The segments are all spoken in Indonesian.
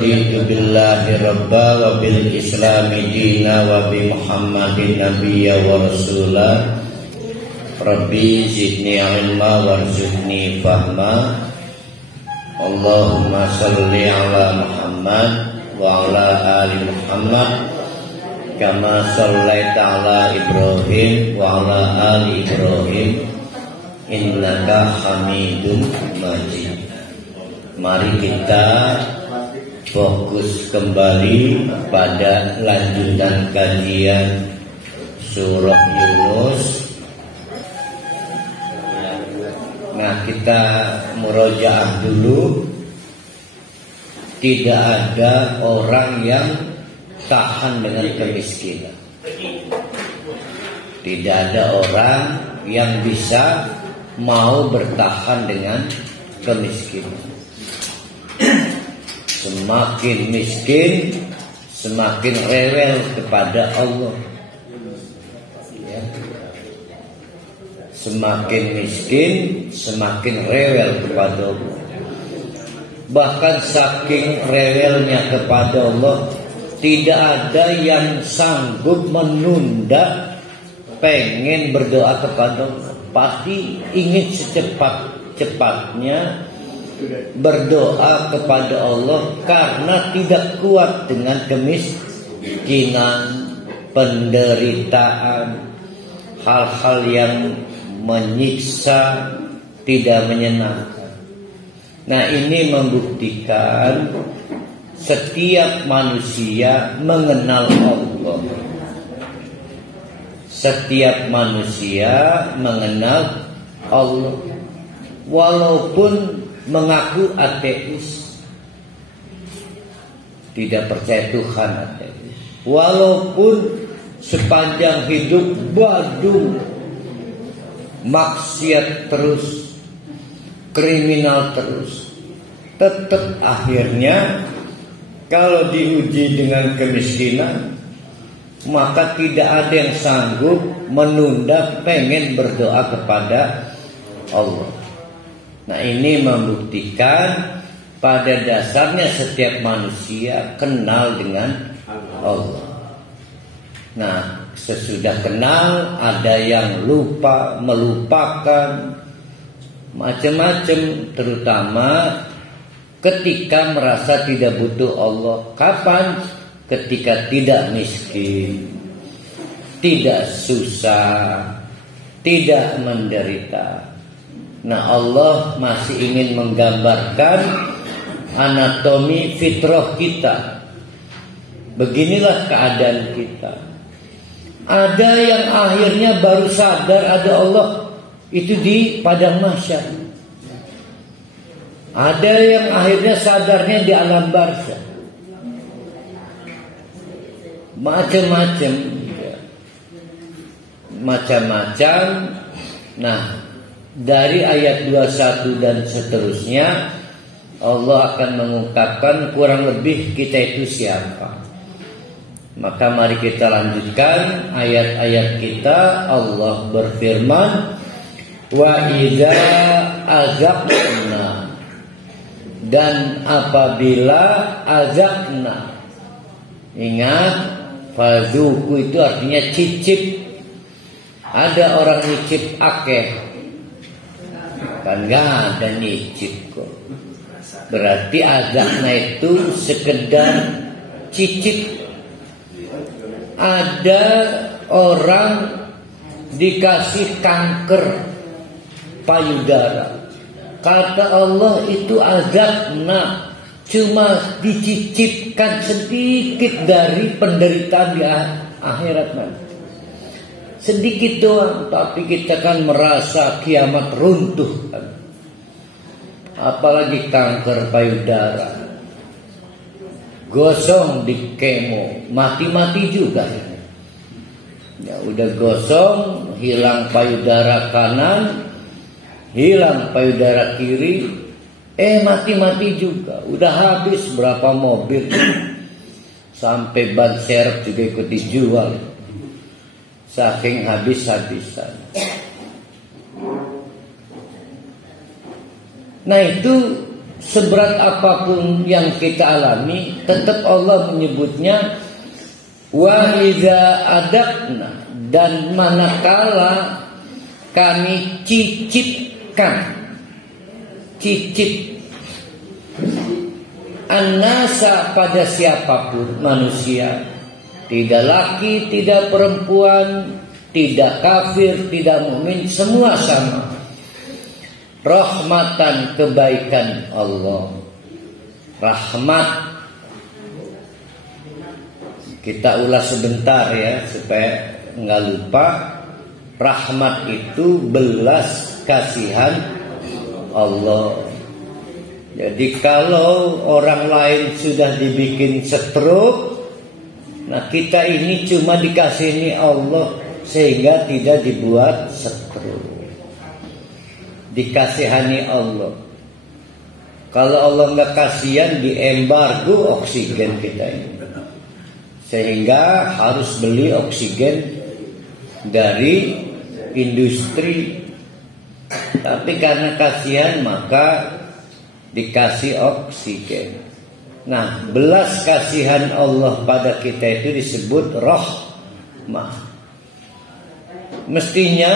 Raditu billahi rabba wa bil islami dina wa bi muhammadin nabiyya wa rasulah. Rabbi zidni ilma warzuqni fahma. Allahumma salli ala Muhammad wa ala ali Muhammad kama sallaita ala Ibrahim wa ala ali Ibrahim innaka Hamidum Majid. Mari kita fokus kembali pada lanjutan kajian surah Yunus. Nah, kita murojaah dulu. Tidak ada orang yang tahan dengan kemiskinan. Tidak ada orang yang bisa mau bertahan dengan kemiskinan. Semakin miskin, semakin rewel kepada Allah. Ya. Semakin miskin, semakin rewel kepada Allah. Bahkan saking rewelnya kepada Allah, tidak ada yang sanggup menunda pengen berdoa kepada Allah. Pasti ingin secepat-cepatnya berdoa kepada Allah karena tidak kuat dengan kemiskinan, penderitaan, hal-hal yang menyiksa, tidak menyenangkan. Nah, ini membuktikan setiap manusia mengenal Allah. Setiap manusia mengenal Allah, walaupun mengaku ateis, tidak percaya Tuhan, ateis. Walaupun sepanjang hidup badung, maksiat terus, kriminal terus, tetap akhirnya kalau diuji dengan kemiskinan, maka tidak ada yang sanggup menunda pengen berdoa kepada Allah. Nah, ini membuktikan pada dasarnya setiap manusia kenal dengan Allah. Nah, sesudah kenal ada yang lupa, melupakan, macam-macam, terutama ketika merasa tidak butuh Allah. Kapan? Ketika tidak miskin, tidak susah, tidak menderita. Nah, Allah masih ingin menggambarkan anatomi fitrah kita. Beginilah keadaan kita. Ada yang akhirnya baru sadar ada Allah itu di padang mahsyar. Ada yang akhirnya sadarnya di alam barzakh. Macam-macam. Macam-macam. Nah, dari ayat 21 dan seterusnya Allah akan mengungkapkan kurang lebih kita itu siapa. Maka mari kita lanjutkan ayat-ayat kita. Allah berfirman, wa idza azaqna, dan apabila azaqna, ingat fazuku itu artinya cicip. Ada orang nyicip akeh, kan gak ada nyicip kok. Berarti azaqna itu sekedar cicip. Ada orang dikasih kanker payudara, kata Allah itu azabna, cuma dicicipkan sedikit dari penderitaan di akhirat nanti. Sedikit doang, tapi kita kan merasa kiamat runtuh kan. Apalagi kanker payudara, gosong di kemo, mati-mati juga. Ya udah gosong, hilang payudara kanan, hilang payudara kiri, mati-mati juga. Udah habis berapa mobil, sampai ban serep juga ikut dijual, saking habis-habisan. Nah, itu seberat apapun yang kita alami, tetap Allah menyebutnya wa idza adabna, dan manakala kami cicipkan, cicip annasa pada siapapun manusia, tidak laki, tidak perempuan, tidak kafir, tidak mukmin, semua sama. Rahmatan, kebaikan Allah. Rahmat, kita ulas sebentar ya supaya nggak lupa. Rahmat itu belas kasihan Allah. Jadi kalau orang lain sudah dibikin stroke, nah kita ini cuma dikasihi Allah sehingga tidak dibuat stroke. Dikasihani Allah. Kalau Allah nggak kasihan, diembargo oksigen kita ini, sehingga harus beli oksigen dari industri. Tapi karena kasihan maka dikasih oksigen. Nah, belas kasihan Allah pada kita itu disebut rahmah. Mestinya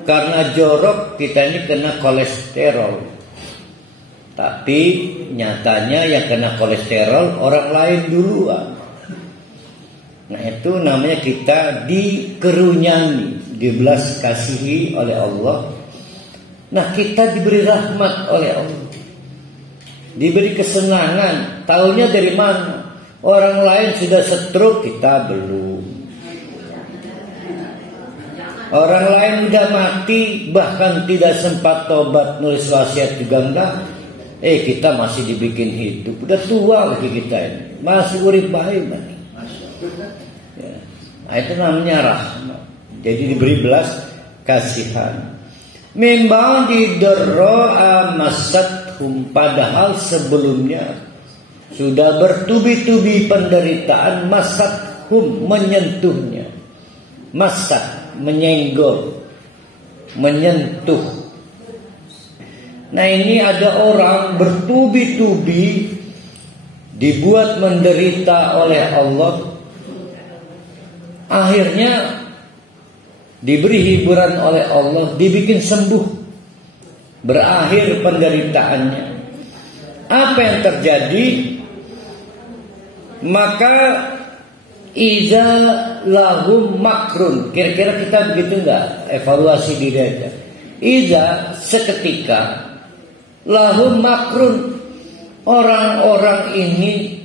karena jorok kita ini kena kolesterol, tapi nyatanya yang kena kolesterol orang lain duluan. Nah, itu namanya kita dikerunyani, dibelas kasihi oleh Allah. Nah, kita diberi rahmat oleh Allah, diberi kesenangan. Taunya dari mana? Orang lain sudah stroke, kita belum. Orang lain udah mati, bahkan tidak sempat tobat, nulis wasiat juga enggak. Kita masih dibikin hidup. Udah tua lagi kita ini, masih urip baik nih. Ya. Nah, itu namanya rahmat. Jadi diberi belas kasihan. Memang didorro'a masathum, padahal sebelumnya sudah bertubi-tubi penderitaan. Masathum, menyentuhnya. Masat, menyenggol, menyentuh. Nah, ini ada orang bertubi-tubi dibuat menderita oleh Allah, akhirnya diberi hiburan oleh Allah, dibikin sembuh, berakhir penderitaannya. Apa yang terjadi? Maka iza lahum makrun. Kira-kira kita begitu enggak? Evaluasi diri aja. Iza, seketika, lahum makrun, orang-orang ini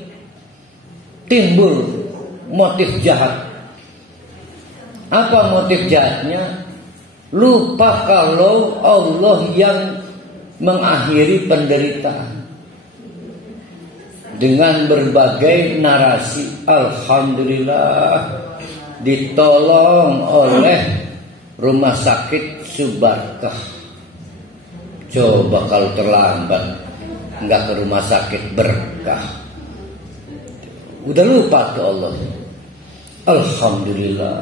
timbul motif jahat. Apa motif jahatnya? Lupa kalau Allah yang mengakhiri penderitaan dengan berbagai narasi. Alhamdulillah ditolong oleh rumah sakit Subarkah. Coba kalau terlambat nggak ke rumah sakit Berkah, udah lupa ke Allah. Alhamdulillah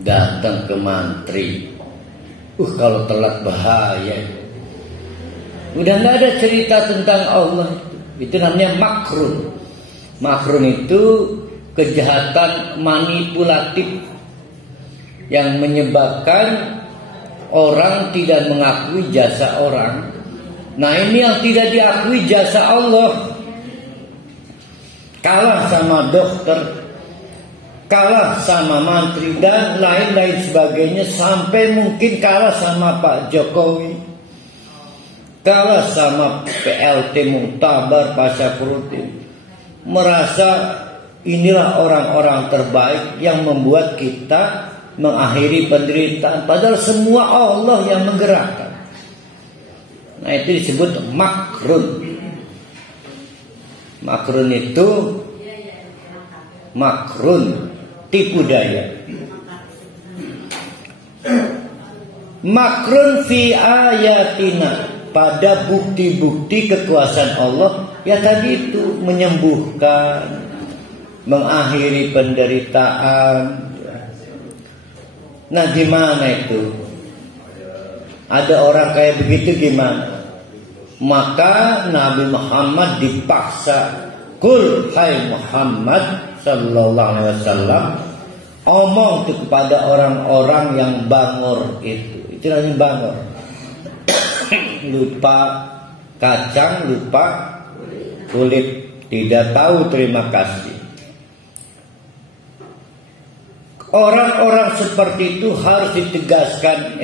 datang ke mantri, kalau telat bahaya. Udah nggak ada cerita tentang Allah. Itu namanya makrun. Makrun itu kejahatan manipulatif yang menyebabkan orang tidak mengakui jasa orang. Nah, ini yang tidak diakui jasa Allah. Kalah sama dokter, kalah sama mantri, dan lain-lain sebagainya. Sampai mungkin kalah sama Pak Jokowi, kalah sama PLT Muktabar, Pak Syafruddin. Merasa inilah orang-orang terbaik yang membuat kita mengakhiri penderitaan. Padahal semua Allah yang menggerakkan. Nah, itu disebut makrun. Makrun itu makrun, tipu daya. Makrun fi ayatina, pada bukti-bukti kekuasaan Allah. Ya tadi itu, menyembuhkan, mengakhiri penderitaan. Nah, gimana itu? Ada orang kayak begitu gimana? Maka Nabi Muhammad dipaksa, "Qul hai Muhammad sallallahu alaihi wasallam, omong itu kepada orang-orang yang bangor itu." Itu namanya bangor. Lupa kacang, lupa kulit, tidak tahu terima kasih. Orang-orang seperti itu harus ditegaskan,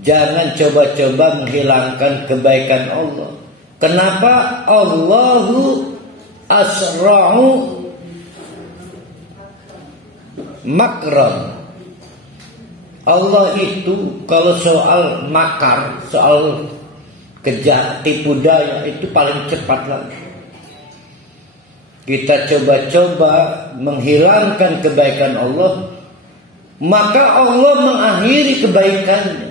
jangan coba-coba menghilangkan kebaikan Allah. Kenapa? Allahu asra'u makran. Allah itu kalau soal makar, soal tipu daya itu paling cepat lagi. Kita coba-coba menghilangkan kebaikan Allah, maka Allah mengakhiri kebaikannya.